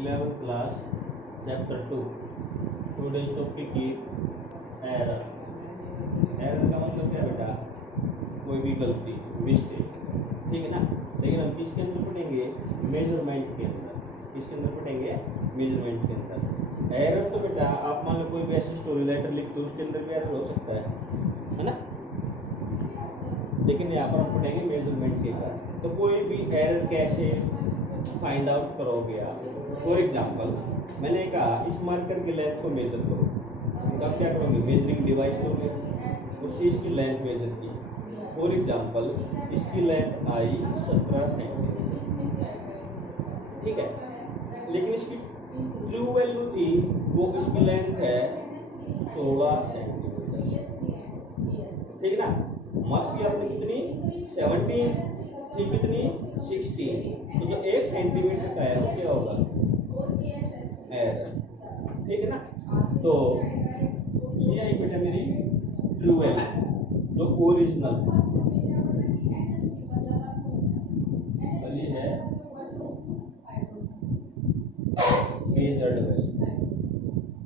11th class chapter 2 today's topic की error. Error का मतलब क्या बेटा? कोई भी गलती, मिस्टेक, ठीक है ना। लेकिन हम किसके अंदर पढ़ेंगे? मेजरमेंट के अंदर। किसके अंदर पढ़ेंगे? मेजरमेंट के अंदर। एरर तो बेटा आप मान लो कोई भी ऐसी स्टोरी राइटर लिखते हो उसके अंदर भी एरर हो सकता है ना। लेकिन यहाँ पर हम पढ़ेंगे मेजरमेंट के अंदर। तो कोई भी एरर कैसे फाइंड आउट करोगे आप? फॉर एग्जाम्पल मैंने कहा इस मार्कर की लेंथ को मेजर करो, तो आप क्या करोगे? मेजरिंग डिवाइस लोगे, उस चीज़ की लेंथ मेजर की। फॉर एग्जाम्पल इसकी लेंथ आई 17 सेंटीमीटर, ठीक है। लेकिन इसकी ट्रू वैल्यू थी वो इसकी लेंथ है 16 सेंटीमीटर, ठीक है ना। माप की आपने कितनी? 17 थी, कितनी? 16। तो जो 1 सेंटीमीटर का है वो क्या होगा? एरर, ठीक है ना। तो ये आई बेटा मेरी ट्रू वैल्यू जो ओरिजिनल वाली है, मेजर्ड वैल्यू,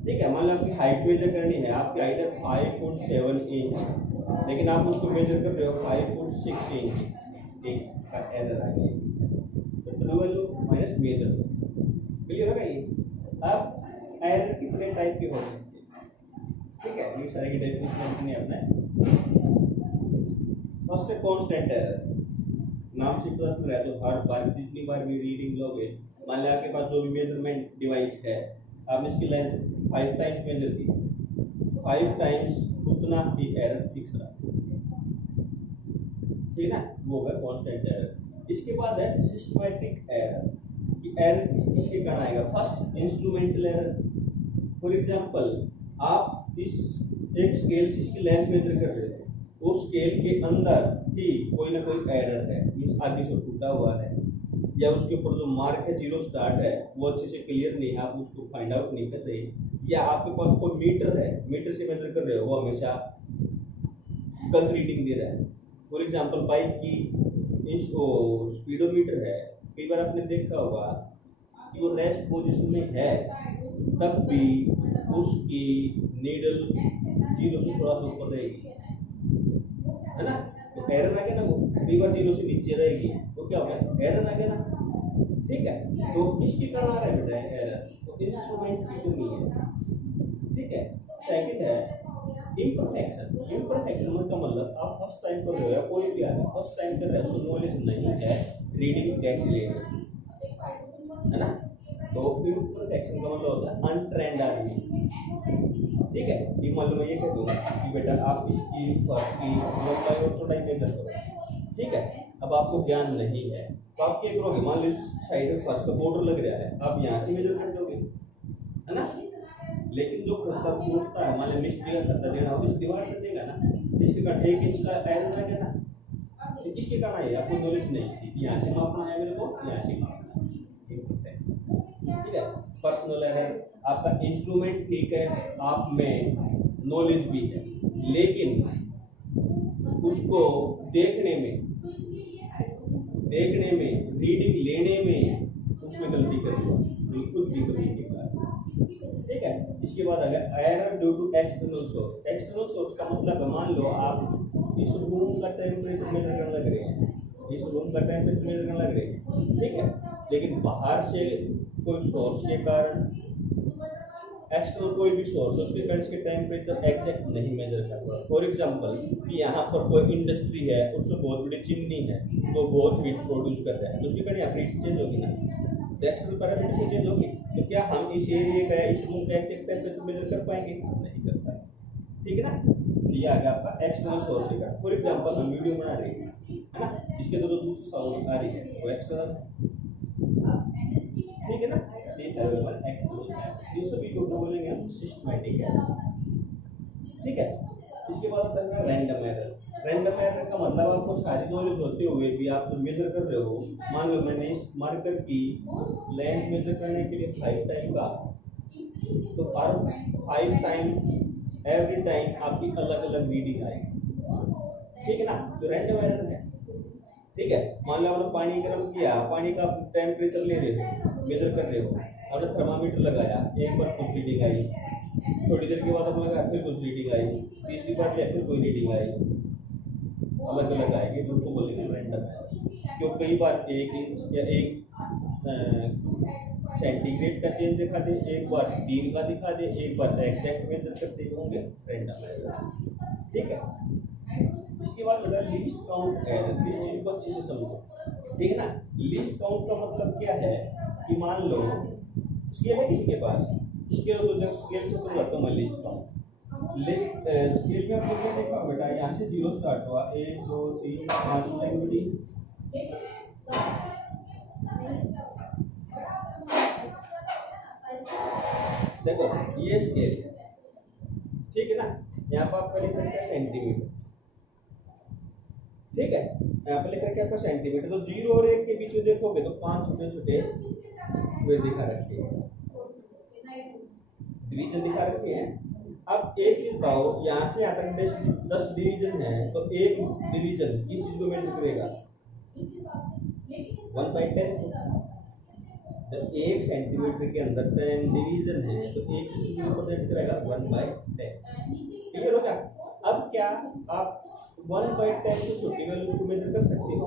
ठीक है। मान लो आपकी हाइट मेजर करनी है, आपकी हाइट है 5 फुट 7 इंच, लेकिन आप उसको मेजर कर रहे हो 5 फुट 6 इंच, एक का एरर आ गया। तो true value minus measure, clear होगा ये। अब एरर कितने टाइप के हो सकते हैं, ठीक है। ये सारे की डेफिनेशन लिखनी है आपने। फर्स्ट है कांस्टेंट एरर। नाम से पता चल रहा है, तो हर बार जितनी बार भी रीडिंग लोगे, मान लिया आपके पास जो भी मेजरमेंट डिवाइस है, आपने इसकी लेंथ 5 टाइम्स मेजर की, 5 टाइम्स उतना ही एरर फिक्स रहा, ठीक है ना। वो होगा कांस्टेंट एरर। इसके बाद है सिस्टमैटिक एरर। कि एरर किसके कारण आएगा? First instrumental error. For example आप इस एक स्केल से इसकी लेंथ मेजर कर रहे हो, उस स्केल के अंदर ही कोई ना कोई एरर है, मींस आगे से टूटा हुआ है, या उसके ऊपर जो मार्क है 0 स्टार्ट है वो अच्छे से क्लियर नहीं है, आप उसको फाइंड आउट नहीं कर रहे, या आपके पास कोई मीटर है, मीटर से मेजर कर रहे हो, वो हमेशा गलत रीडिंग दे रहा है। फॉर एग्जांपल बाइक की स्पीडोमीटर है, कई बार आपने देखा होगा कि वो रेस्ट पोजीशन में है तब भी उसकी नीडल 0 से थोड़ा सा ऊपर रहेगी, है ना। तो एरर आ गया ना, वो कई बार 0 से नीचे रहेगी, तो क्या हो गया? एरर आ गया ना, ठीक है। तो किसके कारण आ रहा है बेटा एरर? तो इंस्ट्रूमेंट की कमी है, ठीक है। सेकंड है इम्परफेक्शन। इम्परफेक्शन का मतलब आप फर्स्ट टाइम कर रहे हो, या कोई भी आदमी फर्स्ट टाइम कर रहा है, उसको नॉलेज नहीं है रीडिंग कैसे लेनी, है ना। तो इम्परफेक्शन का मतलब होता है अनट्रेंड आदमी, ठीक है। ये मान लो मैं ये कह दूँ कि बेटा आप इसकी फर्श की लंबाई और चौड़ाई मेजर करो, ठीक है। अब आपको ज्ञान नहीं है तो आप क्या करोगे? मान लो इस साइड में फर्श का बॉर्डर लग रहा है, आप यहाँ से मेजर कर दोगे, है ना। लेकिन जो खर्चा जोड़ता है, मान लो मिस्त्री का खर्चा देना हो, इस दीवार पे देगा ना, इसके कारण 1 इंच का एरर आ गया ना। तो किसके कारण है? आपको नॉलेज नहीं थी, यहाँ से मापना है मेरे को, यहाँ से मापना है, ठीक है। पर्सनल एरर, आपका इंस्ट्रूमेंट ठीक है, आप में नॉलेज भी है, लेकिन उसको देखने में रीडिंग लेने में उसमें गलती कर दी, खुद की कमी के कारण, ठीक है। इसके बाद अगर error due to external source. External source का मतलब मान लो आप इस रूम का टेम्परेचर मेजर करने लग रहे हैं, इस रूम का टेम्परेचर मेजर करने लग रहे हैं, ठीक है। लेकिन बाहर से कोई सोर्स के कारण, एक्सटर्नल कोई भी सोर्स है, उसके कारण इसके टेम्परेचर एग्जैक्ट नहीं मेजर कर रहा। फॉर एग्जांपल कि यहाँ पर कोई इंडस्ट्री है, उसमें बहुत बड़ी चिमनी है, तो बहुत हीट प्रोड्यूस कर रहा है, तो उसके कारण यहाँ हीट चेंज होगी ना, तो एक्सटर्नल पैरामीटर से चेंज होगी। तो क्या हम इस एरिया का, इस रूम का एग्जैक्ट टेम्परेचर मेजर कर पाएंगे? नहीं कर पाएंगे, ठीक है ना। ये आ गया आपका एक्सटर्नल सोर्स के कारण। फॉर एग्जांपल हम वीडियो बना रहे हैं, है ना, इसके तो जो दूसरी साउंड आ रही है वो एक्सटर्नल, ठीक है ना। This are one external error. ये सभी को बोलेंगे हम सिस्टमैटिक एरर, ठीक है। इसके बाद आता है रैंडम एरर। रैंडम एरर का मतलब आपको सारी नॉलेज होते हुए भी आप जो मेजर कर रहे हो, मान लो मैंने इस मार्कर की लेंथ मेजर करने के लिए 5 टाइम का, तो हर 5 टाइम एवरी टाइम आपकी अलग अलग रीडिंग आएगी, ठीक है ना। तो रैंडम एरर है, ठीक है। मान लो आपने पानी गर्म किया, पानी का टेम्परेचर ले रहे थे, मेजर कर रहे हो, आपने थर्मामीटर लगाया, एक बार कुछ रीडिंग आई, थोड़ी देर के बाद आपने लगाया फिर कुछ रीडिंग आई, तीसरी बार लिया फिर कोई रीडिंग आई, अलग अलग आएगी तो उसको बोलेंगे रैंडम है। क्यों कई बार 1 इंच या 1 सेंटीग्रेड का चेंज दिखा दे, एक बार 3 का दिखा दे, एक बार एग्जैक्ट मेजर करते होंगे, रैंडम है। ठीक है, इसके बाद बेटा लीस्ट काउंट एरर, इस चीज को अच्छे से समझो। ठीक है ना, लीस्ट काउंट का मतलब क्या है कि मान लो स्केल है किसी के पास, स्केल तो जब स्केल से शुरू करता हूँ मैं लीस्ट काउंट। स्केल में आपने क्या देखा बेटा, यहाँ से 0 स्टार्ट हुआ, 1 2 3 4 5 देखो ये स्केल, ठीक है ना, यहाँ पर आपका लिखा है सेंटीमीटर, ठीक है, यहाँ पे लिखा है आपका सेंटीमीटर, तो 0 और 1 के बीच में देखोगे तो 5 छोटे छोटे वे दिखा रखे हैं, डिवीजन दिखा रखे हैं। अब एक चीज बताओ, यहाँ से यहाँ तक 10 डिवीजन है, तो एक डिवीजन किस चीज को मेजर करेगा, 1/10। जब 1 सेंटीमीटर के अंदर 10 डिवीजन है तो एक किसी को रिप्रेजेंट करेगा 1/10। क्लियर हो गया? अब क्या आप 1/10 से छोटी वैल्यूज को मेजर कर सकते हो?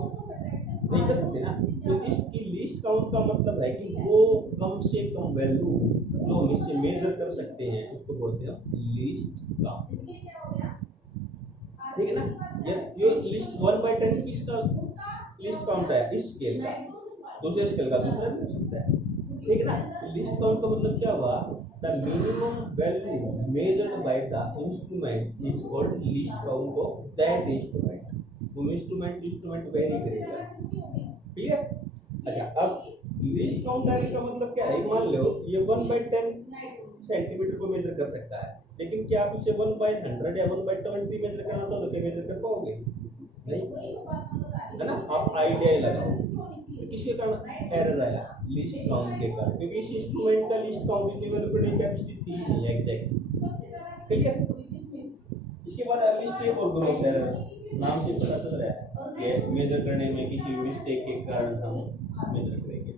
नहीं कर सकते ना। तो इसकी लीस्ट काउंट का मतलब है कि वो कम से कम वैल्यू जो हम इससे मेजर कर सकते हैं उसको बोलते हैं लीस्ट काउंट। ठीक है ना, ये लिस्ट 1/10 किसका लिस्ट काउंट है, इस स्केल का, दूसरे स्केल का दूसरा भी हो सकता है। ठीक है ना, लिस्ट काउंट का मतलब क्या हुआ, the minimum value measured by the instrument is called list count of that instrument. वो इंस्ट्रूमेंट वेरी करेगा। ठीक है, अच्छा अब लिस्ट काउंट का मतलब क्या है, मान लो ये 1/10 सेंटीमीटर को मेजर कर सकता है, लेकिन क्या आप इसे 1/100 या 1/20 मेजर करना चाहो तो क्या मेजर कर पाओगे? नहीं, है ना। आप आइडिया ही लगाओ, तो किसके कारण एरर आया, लिस्ट काउंट के कारण, क्योंकि इस इंस्ट्रूमेंट का लिस्ट काउंट इतनी वैल्यू करने की कैपेसिटी थी नहीं एग्जैक्ट। क्लियर? इसके बाद लिस्ट और ग्रोस एरर, नाम से पता चल रहा है कि मेजर करने में किसी मिस्टेक के कारण हम मेजर करेंगे।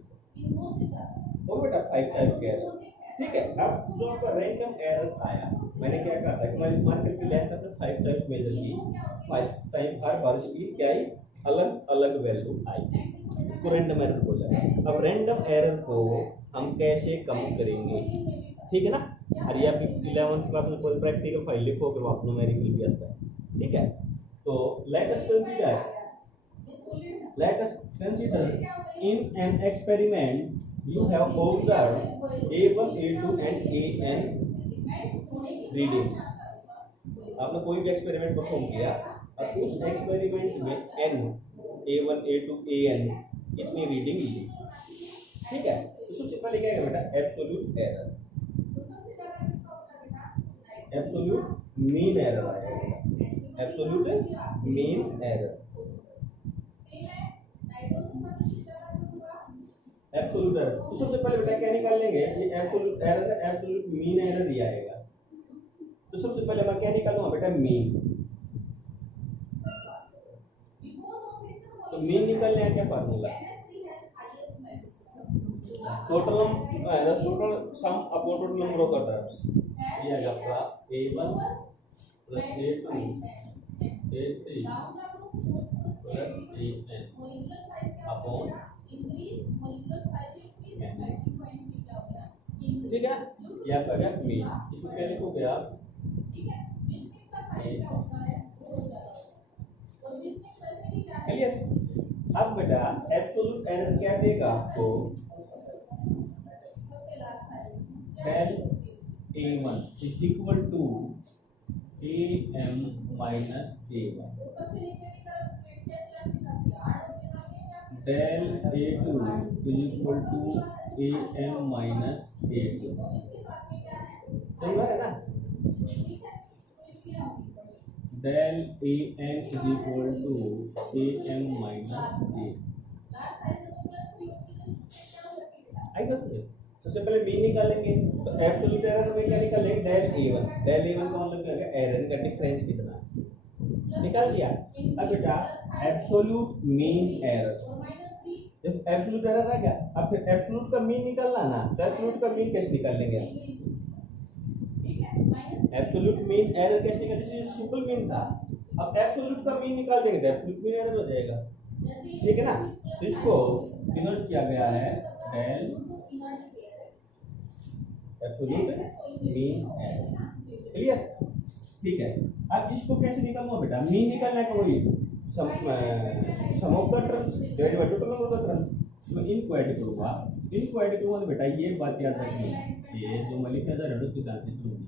और बेटा 5 टाइप के एरर। ठीक है, अब जो आपका रैंडम एरर आया, मैंने क्या कहा था कि मैं इस मार्कर की लेंथ अपने 5 टाइम्स मेजर की, 5 टाइम हर बार इसकी क्या आई, अलग अलग वैल्यू आई, इसको रैंडम एरर बोला जाता है। अब रैंडम एरर को हम कैसे कम करेंगे? ठीक है ना, अरे आप 11th क्लास में कोई प्रैक्टिकल फाइल लिखोगे वहां पर न्यूमेरिकल भी आता है। ठीक है, तो let us consider in an experiment you have observed A1, A2 and AN readings। आपने कोई भी एक्सपेरिमेंट परफॉर्म किया, अब उस एक्सपेरिमेंट में n A1, A2, AN इतनी रीडिंग ली। ठीक है, तो सबसे पहले क्या है बेटा, absolute error, absolute mean error आएगा, absolute mean error, absolute error. तो सबसे पहले बेटा क्या निकाल लेंगे, ये एब्सोल्यूट एरर है, एब्सोल्यूट मीन एरर ही आएगा। तो सबसे पहले मैं क्या निकालूंगा बेटा, मीन। तो मीन निकालने का क्या formula, total sum upon total number of terms, ये आएगा आपका A1 plus A2 A3 plus AN upon. ठीक है, ये आपका क्या मीन, इसको क्या लिखोगे आप, क्लियर। अब बेटा एब्सोल्यूट एरर क्या देगा आपको, del A1 is equal to AM minus A1, del A2 is equal to AM minus A2, समझ रहे ना, del AN is equal to AM minus A। आई बस सबसे पहले मीन निकालेंगे, तो एब्सोल्यूट एरर में क्या निकालेंगे, del A1, del A1 का मतलब क्या है, एरर का डिफरेंस कितना है, निकाल दिया। अब बेटा एब्सोल्यूट मीन एरर, देखो एब्सोल्यूट एरर आ गया। अब फिर एब्सोल्यूट का मीन निकालना ना, तो एब्सोल्यूट का मीन कैसे निकाल लेंगे? एब्सोल्यूट मीन एरर कैसे निकाल, जैसे सिंपल मीन था, अब एब्सोल्यूट का मीन निकाल देंगे तो एब्सोल्यूट मीन एरर हो जाएगा, ठीक है ना। तो इसको डिनोट किया गया है del absolute mean error, clear, ठीक है। अब इसको कैसे निकालना बेटा? मीन निकालना है, वही sum of the terms divide by total number of the terms. तो इनको ऐड करूंगा, इनको ऐड करूंगा तो बेटा ये बात याद रखनी, ये जो मैं लिखा जा रहा है उसकी ट्रांसलेशन होगी।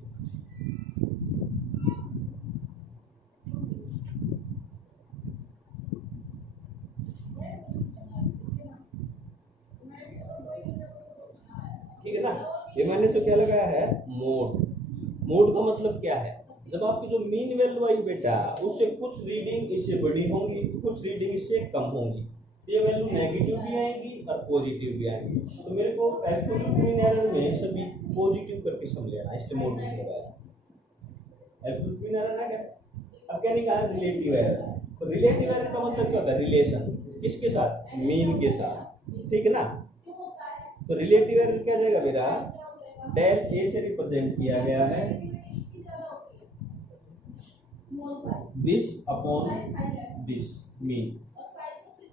ठीक है ना। ये मैंने तो क्या लगाया है? मोड। मोड का मतलब क्या है? जब आपकी जो मीन वैल्यू आई बेटा, उससे कुछ रीडिंग इससे बड़ी होंगी, कुछ रीडिंग इससे कम होंगी, ये वैल्यू नेगेटिव भी आएगी और पॉजिटिव भी आएगी। तो मेरे को एब्सोल्यूट मीन एरर में सभी पॉजिटिव करके सम लेना, इसलिए मोड से लगाया। एब्सोल्यूट मीन एरर आ गया। अब क्या निकाला? Relative error. तो रिलेटिव एरर का मतलब क्या होता है? रिलेशन किसके साथ? मीन के साथ, ठीक है ना। तो रिलेटिव एरर क्या जाएगा मेरा? डेल ए से रिप्रेजेंट किया गया है this upon this mean,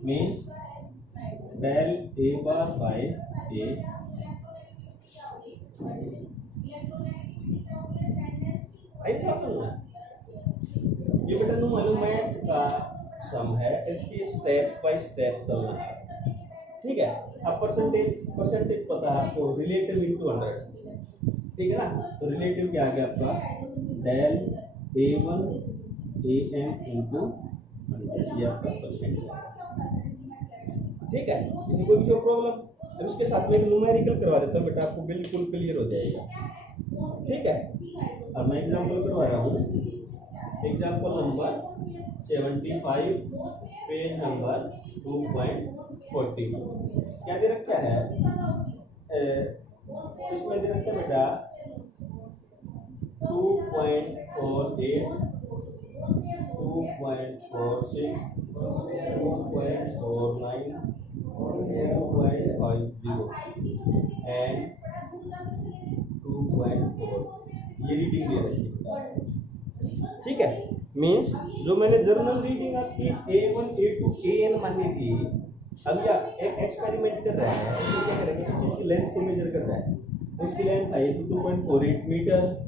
means del a bar by a. अच्छा सुनना, ये बेटा नो मालूम मैथ का सम है, इसकी स्टेप बाय स्टेप चलना है, ठीक है। अब परसेंटेज पता है आपको, रिलेटिव इनटू 100, ठीक है ना। तो रिलेटिव क्या आ गया आपका? डेल A1 AM इनटू 100, ये आपका परसेंट है, ठीक है। इसमें कोई भी प्रॉब्लम? अब इसके साथ में एक न्यूमेरिकल करवा देता हूँ बेटा, आपको बिल्कुल क्लियर हो जाएगा, ठीक है। अब मैं एग्जांपल करवा रहा हूँ, एग्जांपल नंबर 75, पेज नंबर 2.40। क्या दे रखा है? इसमें दे रखा है बेटा 2.48, 2.46, 2.49, 2.50 एंड 2.4, ये रीडिंग दे रखी है, ठीक है। मीन्स जो मैंने जर्नल रीडिंग आपकी A1 A2 AN मानी थी, अब या एक एक्सपेरिमेंट कर रहा है, उसको क्या करेगा? किसी चीज की लेंथ को मेजर कर रहा है, उसकी लेंथ है 2.48 मीटर,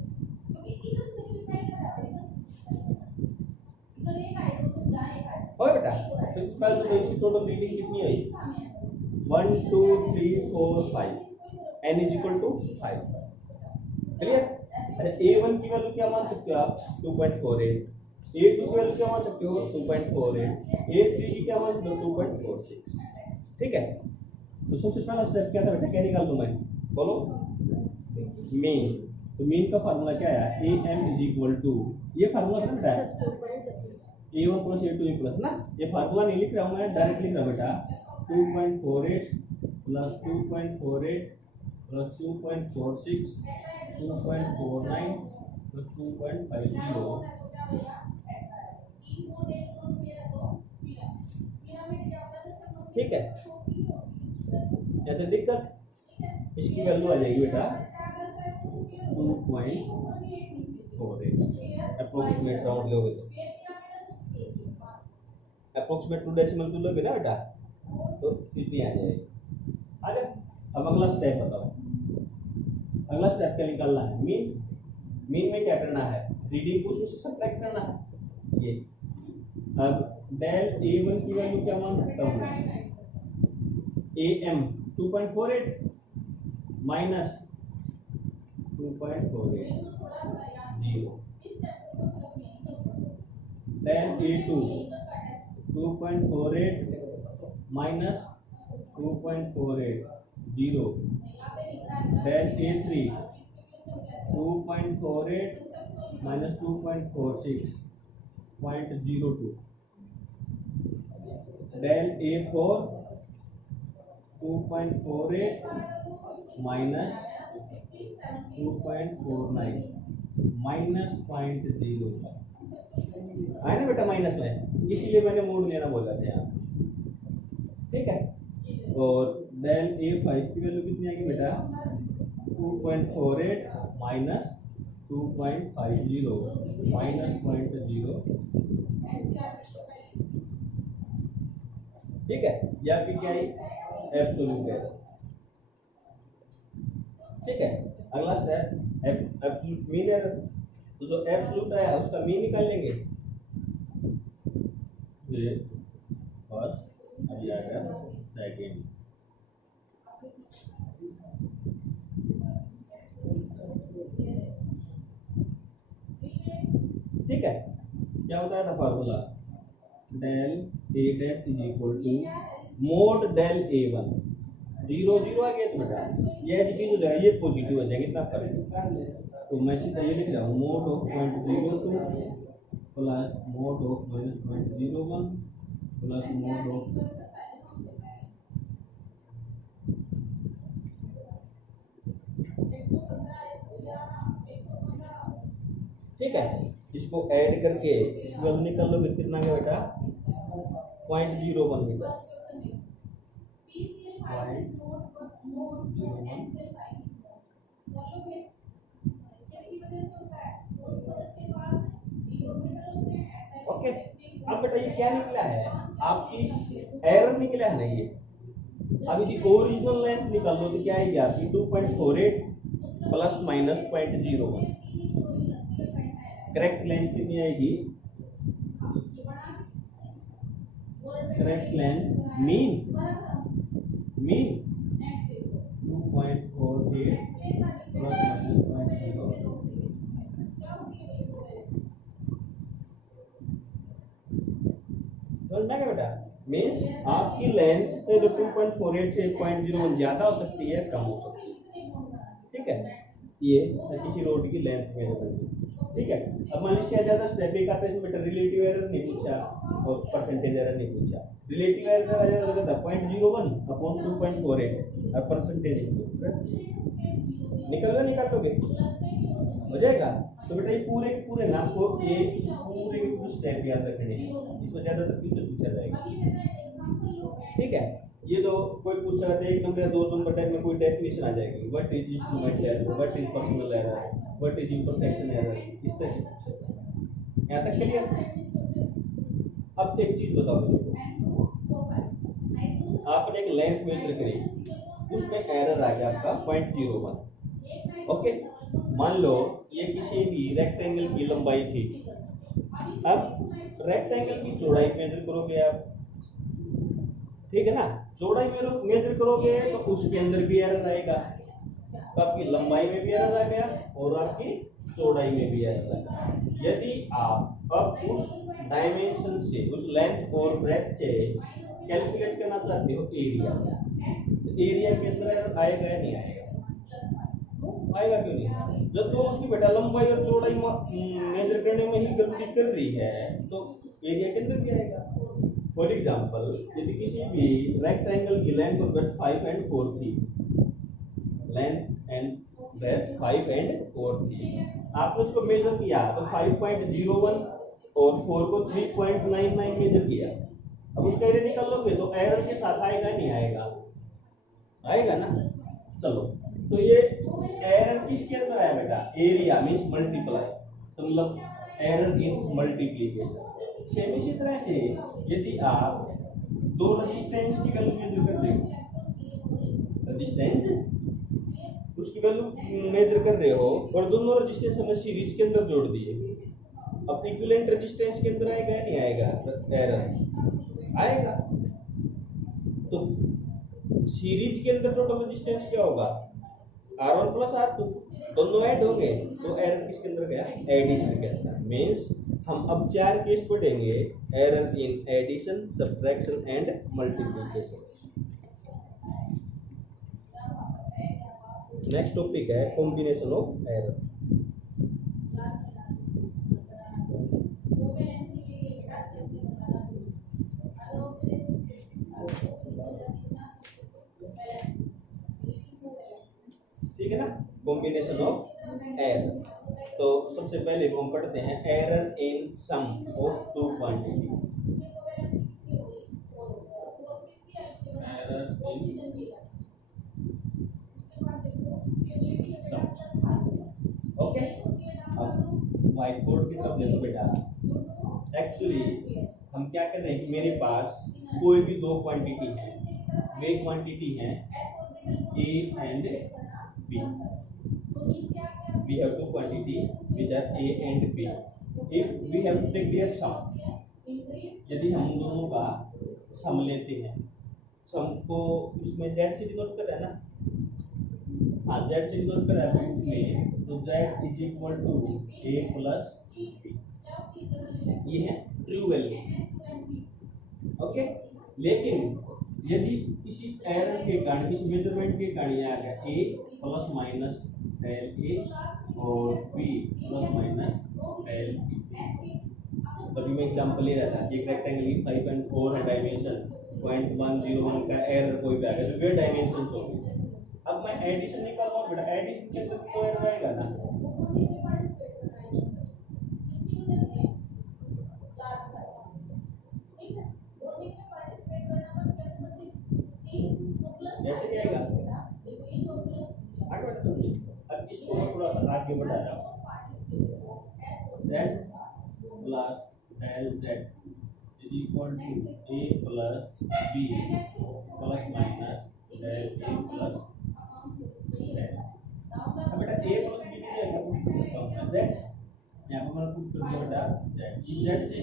और बेटा तो इसकी टोटल रीडिंग कितनी आई? 1 2 3 4 5, n is equal to 5, clear. अच्छा A1 की वैल्यू क्या मान सकते हो आप? 2.48, A2 की वैल्यू क्या मान सकते हो? 2.48, A3 की क्या मान सकते हो? 2.46, ठीक है। तो सबसे पहला स्टेप क्या था बेटा? क्या निकाल दूं मैं? बोलो। मीन। तो मीन का फार्मूला क्या है? AM इज इक्वल टू, ये फार्मूला था बेटा A1 प्लस A2 प्लस ना, ये फार्मूला नहीं लिख रहा हूँ मैं, डायरेक्ट लिख रहा हूँ बेटा 2.48 प्लस 2.48 प्लस 2.46 2.49 प्लस 2.50, ठीक है। या तो दिक्कत, इसकी वैल्यू आ जाएगी बेटा 2.48, अप्रोक्सीमेट राउंड लोगे तो अप्रोक्सीमेट 2 डेसिमल तो लोगे ना बेटा, तो कितनी आ जाएगी? आ गया। अब अगला स्टेप बताओ, अगला स्टेप क्या निकालना है? मीन। मीन में क्या करना है? रीडिंग को उसमें से सब्ट्रैक्ट करना है, ये। अब डेल A1 की वैल्यू क्या मान सकता हूँ मैं? AM 2.48 minus 2.48 0, del A2 2.48 minus 2.48 0, del A3 2.48 minus 2.46 0.02, del A4 2.48 minus 2.49 minus 0.05, है ना बेटा माइनस में, इसीलिए मैंने मोड लेना बोला था यहाँ, ठीक है। और डेल A5 की वैल्यू कितनी आएगी बेटा 2.48 माइनस 2.50 माइनस 0.0, ठीक है। या फिर क्या है एब्सोल्यूट एरर, ठीक है। अगला स्टेप एब्सोल्यूट मीन एरर। तो जो एब्सोल्यूट है उसका मीन निकाल लेंगे, ये फर्स्ट अभी आएगा सेकेंड, ठीक है। क्या बताया था formula, del A dash is equal to mod del A1, 0 0 आ गया तो बेटा ये ऐसी चीज हो जाएगा, ये पॉजिटिव हो जाएगा, इतना फर्क है। तो मैं सीधा ये लिख रहा हूँ mode of 0.02 plus mode of -0.01 plus mode of, ठीक है। इसको ऐड करके इसको अब निकल लो, कितना गया बेटा 0.01 बेटा, ओके। अब बेटा ये क्या निकला है, आपकी एरर निकला है ना ये। अब यदि ओरिजिनल लेंथ निकाल लो तो क्या आएगी आपकी 2.48 प्लस माइनस 0.01, करेक्ट लेंथ कितनी आएगी, correct length mean 2.48 plus minus 0.0, समझ में आ गया बेटा। मीन्स आपकी लेंथ से जो 2.48 से 0.01 ज्यादा हो सकती है, कम हो सकती है, ठीक है। ये किसी रोड की लेंथ मेजरमेंट, ठीक है। अब मान लीजिए ज्यादा स्टेप एक आता है, इसमें बेटा रिलेटिव एरर नहीं पूछा और परसेंटेज एरर नहीं पूछा। रिलेटिव एरर का वजह लगा था 0.01 अपॉन 2.48 और परसेंटेज निकाल लोगे हो जाएगा। तो बेटा ये पूरे ना आपको ये पूरे स्टेप याद रखने हैं, इसमें ज्यादातर क्वेश्चन पूछा जाएगा, ठीक है। ये तो कोई पूछ रहा था 1 नंबर या 2 नंबर टाइप में कोई डेफिनेशन आ जाएगी, what is instrument error, what is personal error, what is imperfection error, इस तरह से पूछ सकते हैं। यहाँ तक क्लियर। अब एक चीज बताओ मेरे को, आपने एक लेंथ मेजर करी, उसमें एरर आ गया आपका 0.01, ओके। मान लो ये किसी भी रेक्टेंगल की लंबाई थी, अब रेक्टेंगल की चौड़ाई मेजर करोगे आप, ठीक है ना। चौड़ाई मेजर करोगे तो उसके अंदर भी एरर आएगा, तो आपकी लंबाई में भी एरर आ गया और आपकी चौड़ाई में भी एरर आ गया। यदि आप अब उस डायमेंशन से, उस लेंथ और ब्रेथ से कैलकुलेट करना चाहते हो एरिया, तो एरिया के अंदर एरर आएगा या नहीं आएगा, आएगा क्यों नहीं। जब तो उसकी बेटा लंबाई और चौड़ाई मेजर करने में ही गलती कर रही है, तो एरिया के अंदर भी आएगा। फॉर एग्जांपल यदि किसी भी रेक्टेंगल की लेंथ और ब्रेथ 5 और 4 थी, लेंथ एंड ब्रेथ 5 और 4 थी, आपने उसको मेजर किया तो 5.01 और 4 को 3.99 मेजर किया। अब उसका एरिया निकाल लोगे तो एरर के साथ आएगा नहीं आएगा, आएगा ना। चलो तो ये एरर किसके अंदर आया बेटा, एरिया मींस मल्टीप्लाई, तो मतलब एरर इन मल्टीप्लिकेशन। सेम इसी तरह से यदि आप दो रेजिस्टेंस की वैल्यू मेजर कर रहे हो, रेजिस्टेंस उसकी वैल्यू मेजर कर रहे हो और दोनों रेजिस्टेंस हमने सीरीज के अंदर जोड़ दिए, अब इक्विवेलेंट रेजिस्टेंस के अंदर आएगा या नहीं आएगा, एरर आएगा। तो सीरीज के अंदर टोटल रेजिस्टेंस क्या होगा, R1 प्लस R2, दोनों ऐड हो गए तो एरर किसके अंदर गया, एडिशन के अंदर। मींस हम अब 4 केस पढ़ेंगे, error in addition, subtraction and multiplication. Next topic है कॉम्बिनेशन ऑफ एरर। ठीक है ना, कॉम्बिनेशन ऑफ एरर। तो सबसे पहले हम पढ़ते हैं error in sum of two quantity, error in white board पे अब देखो बेटा, एक्चुअली हम क्या कर रहे हैं कि मेरे पास कोई भी दो क्वांटिटी है, वे क्वांटिटी है a and b. We have two quantity which are A and B. If we have to take their sum, यदि हम दोनों का सम लेते हैं, सम को उसमें z से डिनोट कर रहा है ना, हाँ z से डिनोट कर रहा है में, तो z is equal to a plus b, ये है ट्रू वैल्यू। ओके, लेकिन यदि किसी एरर के कारण, किसी मेजरमेंट के कारण ये आ गया a plus minus del a और b plus minus del b, तभी मैं एग्जांपल ले रहा था कि एक रेक्टेंगल की 5.4 है डायमेंशन, 0.101 का एरर कोई भी आ गया तो वे डायमेंशन होंगे। अब मैं एडिशन निकाल रहा हूँ बेटा, एडिशन के अंदर कोई एरर आएगा ना, ऐसे ही आएगा। अब इसको मैं थोड़ा सा आगे बढ़ा रहा हूँ, z plus del z is equal to a plus b plus minus del a plus del. अब बेटा a प्लस b की जगह पुट कर सकता हूँ z, यहाँ पर मैं पुट कर दूँ बेटा z से,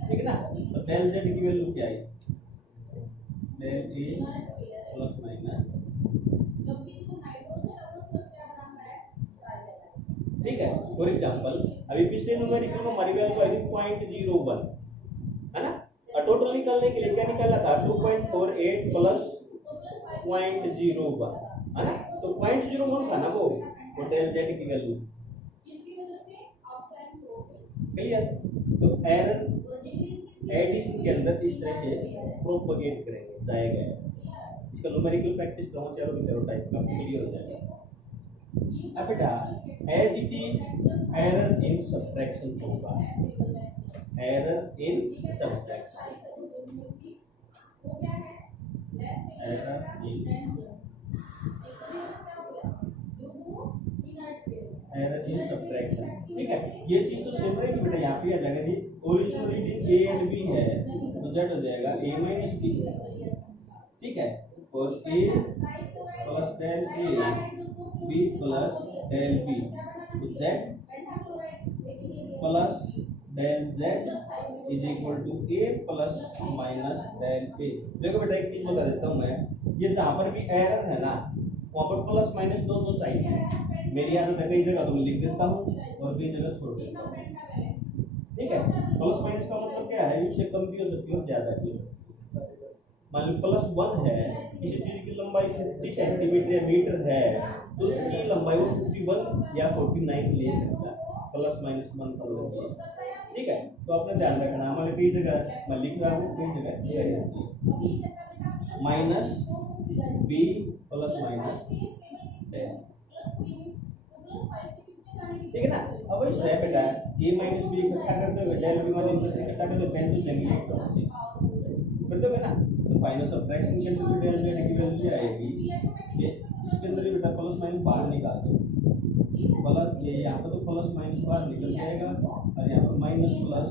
ठीक है ना। तो डेल z की वैल्यू क्या है, डेल a प्लस माइनस, ठीक है। फॉर एग्जांपल अभी पिछले न्यूमेरिकल में हमारी वैल्यू आई थी 0.01 है ना, और टोटल निकालने के लिए क्या निकाला था 2.48 प्लस 0.01 है ना, तो 0.01 था ना वो डेल z की वैल्यू, क्लियर। तो एरर एडिशन के अंदर इस तरह से प्रोपगेट करेंगे, जाएगा, इसका न्यूमेरिकल प्रैक्टिस करो, चलो टाइप का क्लियर हो जाएगा। अब बेटा as it is error in subtraction होगा, error in subtraction, error in subtraction, ठीक है। ये चीज तो सेम रहेगी बेटा, यहाँ पे आ जाएगा जी original reading a and b है तो z हो जाएगा a माइनस b, ठीक है, और a plus del a b plus del b, तो z plus del z is equal to a plus minus del a। देखो बेटा एक चीज बता देता हूँ मैं, ये जहाँ पर भी एरर है ना वहाँ पर प्लस माइनस दोनों साइड है। मेरी आदत है कई जगह तो मैं लिख देता हूँ और कई जगह छोड़ देता हूँ, ठीक है। प्लस माइनस का मतलब क्या है, उससे कम भी हो सकती है और ज्यादा भी हो सकती है। मान लो +1 है, किसी चीज की लंबाई 50 सेंटीमीटर या मीटर है तो उसकी लंबाई वो 51 या 49 ले सकता है, प्लस माइनस 1 कर लो, ठीक है। तो अपने ध्यान रखना, हमारे कई जगह मैं लिख रहा हूँ, कई जगह ये आ जाती है माइनस b प्लस माइनस, ठीक है ना। अब इस तरह बेटा a माइनस b इकट्ठा करते हुए डेल b माइनस इकट्ठा करते हुए कैंसिल देंगे कर दोगे ना, तो फाइनल सब्ट्रैक्शन के अंदर डेल z की वैल्यू क्या आएगी, ये इसके अंदर बेटा प्लस माइनस बाहर निकाल दो, प्लस ये यहाँ पर तो प्लस माइनस बाहर निकल जाएगा और यहाँ पर minus plus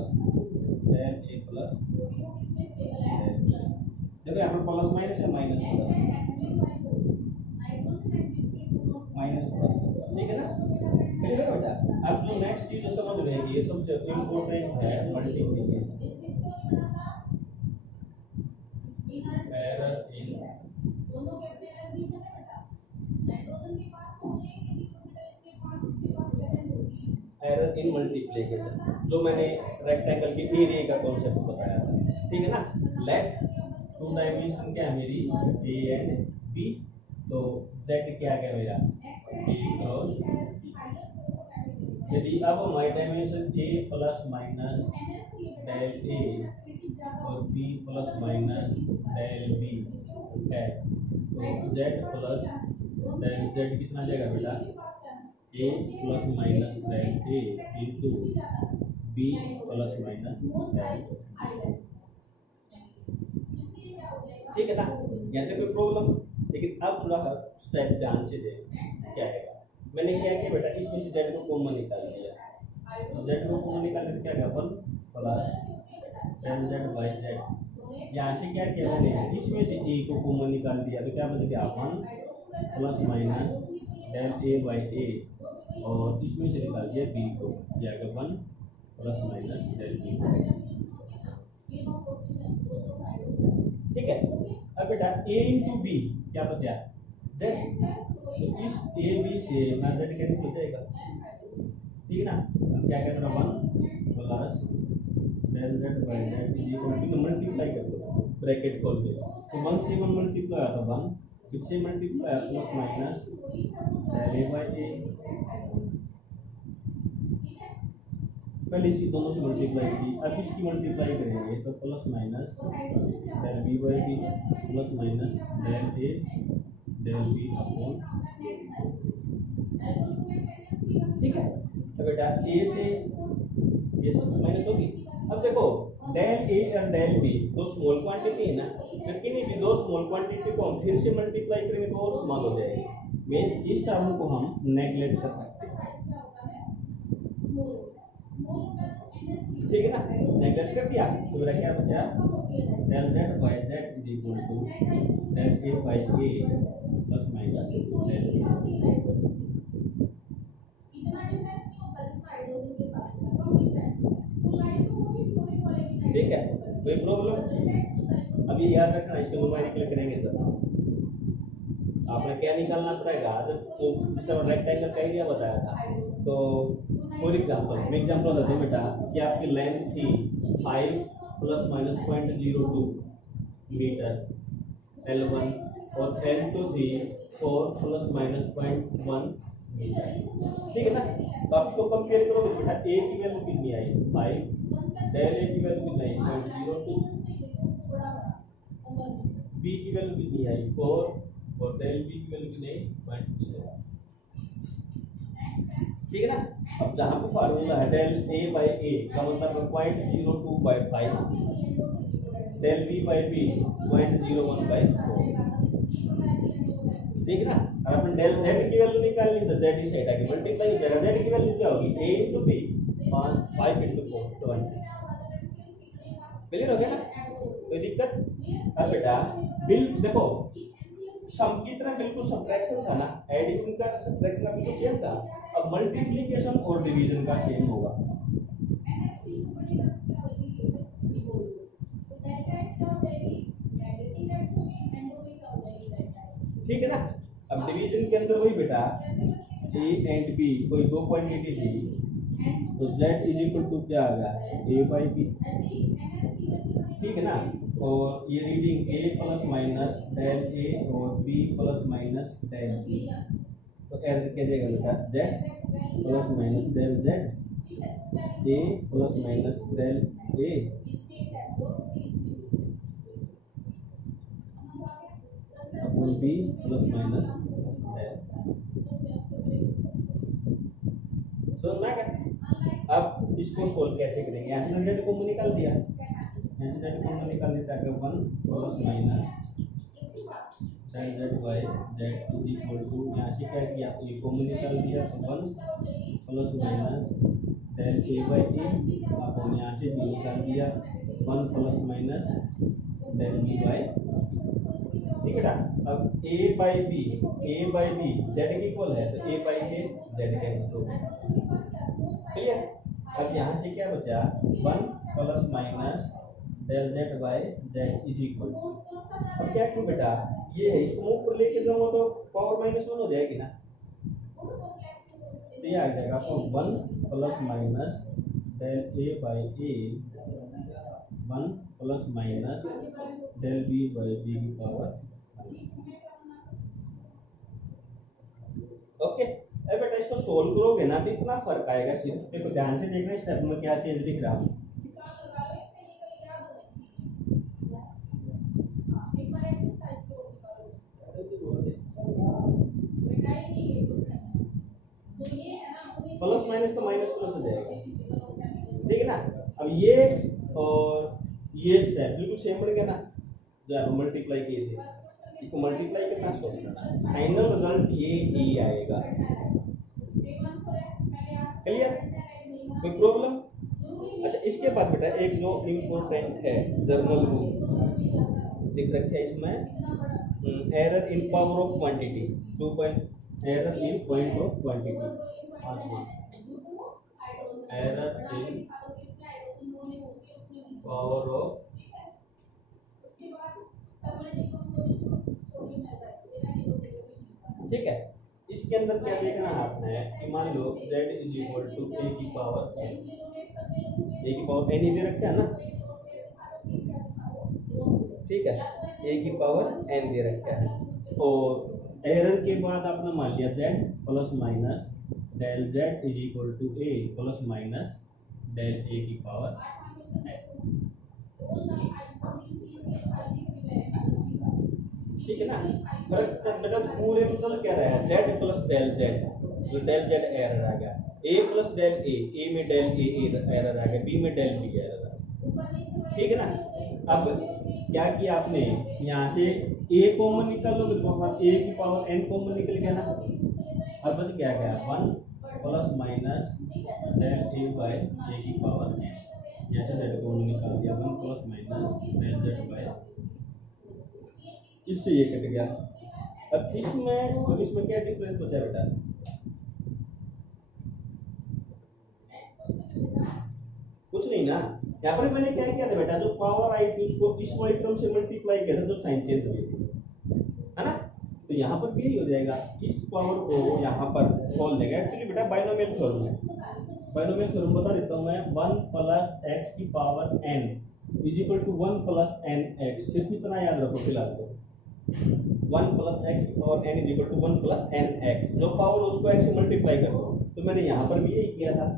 del a plus, देखो यहाँ पर प्लस माइनस है माइनस प्लस, ठीक है ना। चलिए बेटा अब जो नेक्स्ट चीज समझ रहे हैं, ये सबसे इम्पोर्टेंट है मल्टीप्लिकेशन, एरर इन मल्टीप्लिकेशन, जो मैंने रेक्टेंगल के एरिया का कॉन्सेप्ट बताया था, ठीक है ना। लेट टू डायमेंशन क्या है मेरी a एंड b, तो z क्या आ गया मेरा a क्रॉस b। यदि अब हमारी dimension a plus minus del a और b plus minus del b है, तो z प्लस डेल z कितना जाएगा बेटा a plus minus del a into b plus minus del, ठीक है ना। यहाँ तक कोई प्रॉब्लम, लेकिन अब थोड़ा स्टेप ध्यान से देख क्या आएगा। मैंने क्या किया बेटा, इसमें से जेड को कॉमन निकाल लिया, तो जेड को कॉमन निकाल के क्या किया अपन plus del Z by z. यहाँ से क्या किया मैंने, इसमें से ए को कॉमन निकाल दिया, तो क्या बच गया 1 plus minus del a by a, और इसमें से निकाल दिया बी को, यह आ गया 1 प्लस माइनस डेल बी। ठीक है। अब बेटा a इंटू बी क्या बचा जेड, तो इस ए बी से ना जेड कैंसिल हो जाएगा, ठीक है ना। अब क्या करना 1 plus del Z by Z is equal to multiply कर दो ब्रैकेट खोल के, तो 1 से 1 मल्टीप्लाई आता 1, फिर से multiply plus minus del a by a, पहले इसकी दोनों से मल्टीप्लाई की, अब इसकी मल्टीप्लाई करेंगे तो plus minus del B by B plus minus del A del B upon, ठीक है। तो बेटा ए से माइनस होगी। अब देखो डेल ए और डेल बी दो स्मॉल क्वांटिटी है ना, तो किन्हीं भी दो स्मॉल क्वांटिटी को हम फिर से मल्टीप्लाई करेंगे तो और स्मॉल हो जाएगी, मींस इस टर्म को हम नेगलेक्ट कर सकते हैं, ठीक है ना। नेगलेक्ट कर दिया तो मेरा क्या बचा del Z by Z is equal to del a by a plus minus del a. ठीक है, कोई प्रॉब्लम? अभी याद रखना इसको न्यूमेरिकल करेंगे सर, आपने क्या निकालना पड़ेगा, जब तो जिस तरह रेक्टेंगल का एरिया बताया था, तो फॉर एग्जांपल देते हैं बेटा कि आपकी लेंथ थी 5 प्लस माइनस 0.02 मीटर L1 और L2 थी 4 प्लस माइनस 0.1 मीटर, ठीक है ना। तो आप इसको कंपेयर करोगे बेटा, ए की वैल्यू कितनी आई 5, डेल ए की वैल्यू कितनी आई 0.02, बी की वैल्यू कितनी आई 4 और डेल बी की वैल्यू कितनी आई 0.0, ठीक है ना। अब जहां पे फार्मूला है डेल ए बाई ए का मतलब 0.02 by 5, del B by B 0.01 by 4, ठीक है ना। और अपन डेल जेड की वैल्यू निकालनी है तो जेड इस साइड आके मल्टीप्लाई हो जाएगा, जेड की वैल्यू क्या होगी a into B 5 into 4 20, clear हो गया ना, कोई दिक्कत? अब बेटा बिल देखो सम की तरह बिल्कुल सब्ट्रैक्शन था ना, एडिशन का सब्ट्रैक्शन का बिल्कुल सेम था, अब मल्टीप्लिकेशन और डिवीजन का सेम होगा, ठीक है ना। अब डिवीजन के अंदर वही बेटा ए एंड बी कोई दो क्वांटिटी थी, तो z इज इक्वल टू क्या आ गया a बाई बी, ठीक है ना। और ये reading a plus minus del a और b plus minus del b, तो एरर क्या जाएगा बेटा z plus minus del z, a plus minus del a upon b plus minus del. समझ में आ? अब इसको सोल्व कैसे करेंगे, यहाँ से z को निकाल दिया, यहाँ से z को निकाल देता है 1 plus minus del z by z is equal to, यहाँ से क्या किया ये कॉमन निकाल दिया, 1 plus minus del a by a upon यहाँ से b निकाल दिया 1 plus minus del b by, ठीक है ना। अब a बाई b z के इक्वल है तो a बाई से z कैंसिल हो गया, क्लियर। अब यहाँ से क्या बचा 1 plus minus del z by z is equal, अब क्या करूँ बेटा ये है इसको ऊपर लेके जाऊंगा तो पावर -1 हो जाएगी ना, तो ये आ जाएगा आपको 1 plus minus del a by a 1 plus minus del b by b की पावर, ओके। अब बेटा इसको सोल्व करोगे ना तो इतना फर्क आएगा, सिर्फ देखो ध्यान से देखना स्टेप में क्या चेंज दिख रहा है। प्लस माइनस तो माइनस प्लस हो जाएगा, ठीक है ना। अब ये और ये स्टेप बिल्कुल सेम बन गया ना, जब मल्टीप्लाई किए थे इसको मल्टीप्लाई करना सोल्व करना, फाइनल रिजल्ट ये ही आएगा, क्लियर? कोई प्रॉब्लम? अच्छा, इसके बाद बेटा एक जो इम्पोर्टेंट है जर्नल रूल लिख रखे है इसमें, error in power of quantity, error in point of quantity, error in power of, ठीक है। इसके अंदर क्या देखना है आपने कि मान लो z is equal to a की पावर n, a की पावर n ही दे रखा है ना, ठीक है, a की पावर n दे रखा है। और एरर के बाद आपने मान लिया z plus minus del z is equal to a plus minus del a की पावर n, ठीक है ना। फर्क बेटा पूरे में चल क्या रहा है, z प्लस डेल z, जो डेल z एरर आ गया, a प्लस डेल a में डेल a एरर आ गया, b में डेल b एरर आ गया, ठीक है ना। अब क्या किया आपने, यहाँ से a कॉमन निकल लोगे तो a की पावर n कॉमन निकल गया ना। अब बच क्या गया 1 plus minus del a by a की पावर n, यहाँ से z कॉमन निकाल दिया 1 plus minus del z by, इससे ये कट गया। अब इसमें और इसमें क्या डिफरेंस बचा बेटा, कुछ नहीं ना। यहाँ पर मैंने क्या किया था बेटा, जो पावर आई थी उसको इस वाली टर्म से मल्टीप्लाई किया था, जो साइन चेंज हुई है ना। तो यहाँ पर भी यही हो जाएगा, इस पावर को यहाँ पर खोल देगा। एक्चुअली बेटा बाइनोमियल थ्योरम है, बाइनोमियल थ्योरम बता देता हूँ मैं, 1 प्लस x की power n is equal to 1 plus nx, सिर्फ इतना याद रखो फिलहाल तो, 1 प्लस x की power n is equal to 1 plus nx, जो पावर उसको x से मल्टीप्लाई कर दो। तो मैंने यहाँ पर भी यही किया था,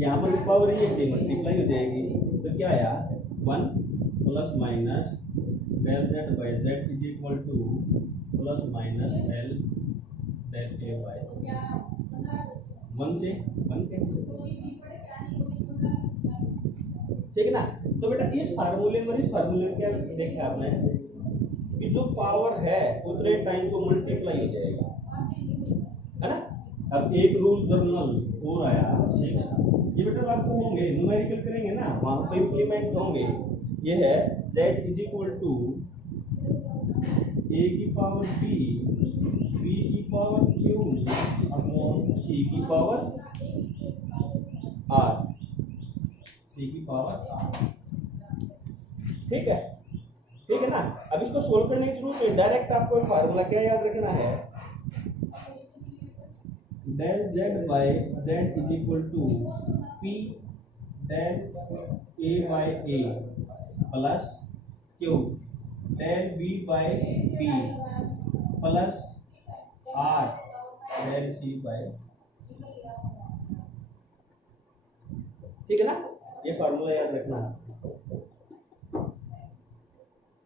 यहाँ पर भी पावर ये थी, मल्टीप्लाई हो जाएगी, तो क्या आया 1 plus minus del z by z is equal to plus minus del del a by 1 से 1 कैंसिल, ठीक है ना। तो बेटा इस फार्मूले में, इस फार्मूले में क्या देखा आपने कि जो पावर है उतने टाइम को मल्टीप्लाई हो जाएगा, है ना। अब एक रूल जर्नल और आया 6, ये बेटा आपको होंगे न्यूमेरिकल करेंगे ना, वहां पे इंप्लीमेंट होंगे। ये है z is equal to a की पावर b, b की पावर q अपॉन c की पावर r, c की पावर r, ठीक है, ठीक है ना। अब इसको सोल्व करने की जरूरत है, डायरेक्ट आपको फार्मूला क्या याद रखना है, del z by z is equal to p del a by a plus q del b by b plus r del c by, ठीक है ना। ये फार्मूला याद रखना,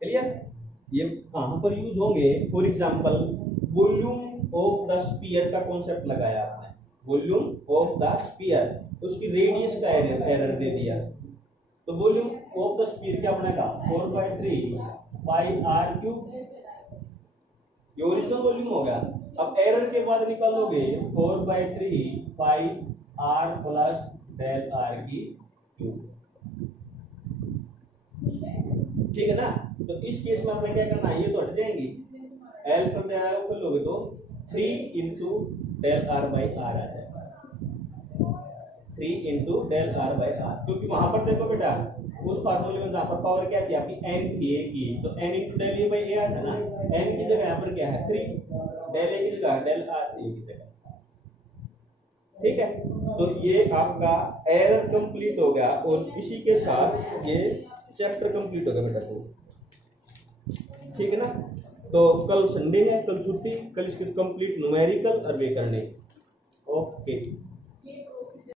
क्लियर। ये कहां पर यूज होंगे, for example volume of the sphere का कॉन्सेप्ट लगाया आपने, वॉल्यूम ऑफ द स्फीयर, उसकी रेडियस का एरर दे दिया, तो वॉल्यूम ऑफ द स्फीयर क्या बनेगा 4/3 पाई r क्यूब, ये ओरिजिनल वॉल्यूम होगा। अब एरर के बाद निकालोगे 4/3 पाई r प्लस डेल r की क्यूब, ठीक है ना। तो इस केस में आपने क्या करना है, ये तो हट जाएंगी, एल पर डेल को लोगे तो 3 into del r by r आ जाएगा, 3 into del r by r, क्योंकि वहां पर देखो बेटा उस फार्मूले में जहां पर पावर क्या थी आपकी n थी a की, तो n into del a by a आता है ना, n की जगह यहाँ पर क्या है 3, डेल ए की जगह डेल आर ए की जगह, ठीक है। तो ये आपका एरर कंप्लीट हो गया, और इसी के साथ ये चैप्टर कंप्लीट हो गया बेटा को, ठीक है ना। तो कल संडे है, कल छुट्टी, कल इसके कंप्लीट न्यूमेरिकल और व्याकरण, ओके।